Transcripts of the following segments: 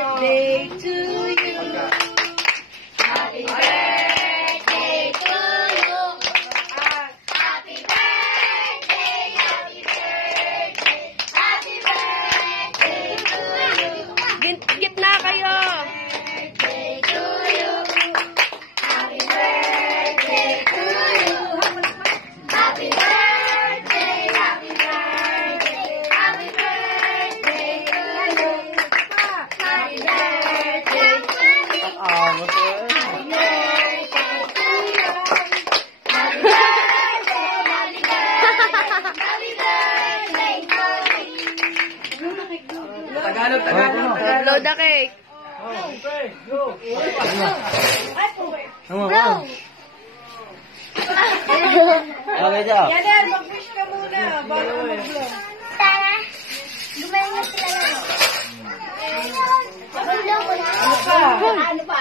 birthday to you. Happy birthday to you. Happy birthday, happy birthday, happy birthday to you. Gitna kayo. Birthday to you. Happy birthday to you. Happy birthday, happy birthday, happy birthday to you. Happy birthday to you. Happy birthday to you. Happy birthday, Tagalog. blow the cake. Bro! Okay, daw. Yan, mag-wish ka muna bago mag-blow. Tara, gumaling na sila lang. Mag-blow ko na. Ano pa?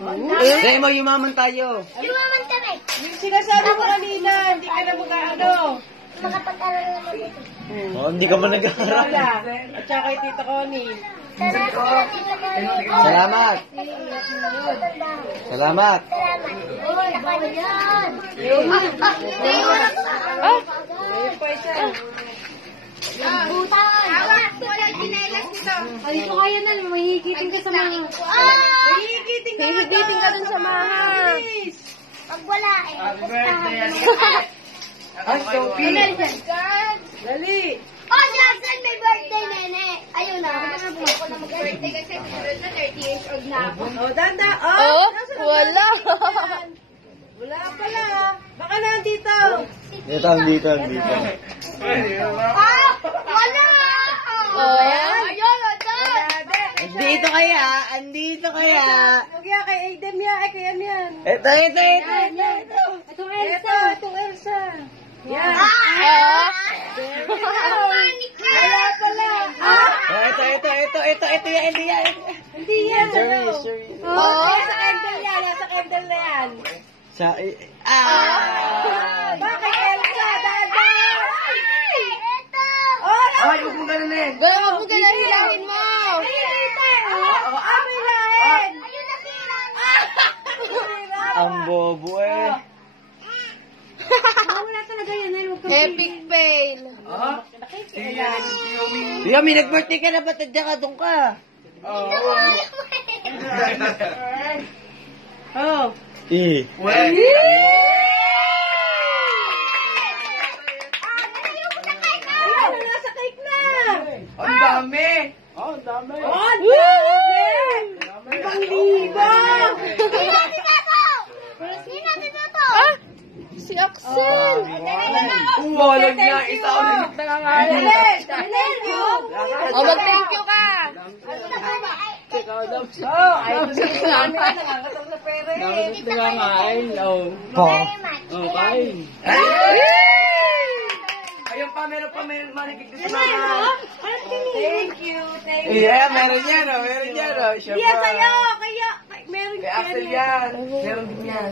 Wala na. Say mo, yumaman tayo. Yumaman kami. Yung sinasabi mo kanina, hindi ka na mag-ano. Makapag-aral na mabuti. Oh, hindi ka ba nag-aaral? Lola, at saka kay Tita Connie. Tara, tara, tita ko. Salamat. Salamat. Oo, nakaano yan. Ayun pa isa. Butan. Wala ginelas nito. Dito kaya na, mahihigitin ka sa mga... Nahihigiting ka na Nahihigitin ka dun sa mga... Please. Pag wala eh. Ay, Sophie. Dali. Oh, Jackson, may birthday, nene. Ayun na. Ako na mag-birthday kasi 30 years old na ako. Oh, danda. Oh, Nasaan wala. yan? Wala pala. Baka nandito. Dito. Ah! Wala! Oh, Ayun, ayun. Andito kaya. Huwag yan kay Aiden yan. Ay, kay Am yan. Ito. Itong Elsa. Itong Elsa. Yan. Wala pala. Ito yan. Hindi yan. Sorry. Oh, nasa candle yan. Nasa candle na yan. Bakit Elsa? Dada! Oh, Ay, huwag mo ganun eh. Huwag mo ganun, hilahin mo. Abilahin! Ayun na sila. Ang bobo eh. Wala talaga yan. Epic fail. Ha? Tiyo, may nag-birthday ka na, ba't nandiyan ka? Doon ka. Oh. Eh. Well, Ayan, nasa cake na. ang dami. Oh, dami. Ibang libo. Sino dito to? Si Axel. Walang niya. Isa ulit na nga. Oh, mag-thank you ka. Oh, ayaw ko sa namin. Nakakatam na pera eh. Very much. Ayun pa, meron pa, manikik na sa mga. Thank you. Thank you. Yeah, meron yan. Siya Yes, pa. sa'yo. Kaya, meron Kay Axel yan. Meron din yan.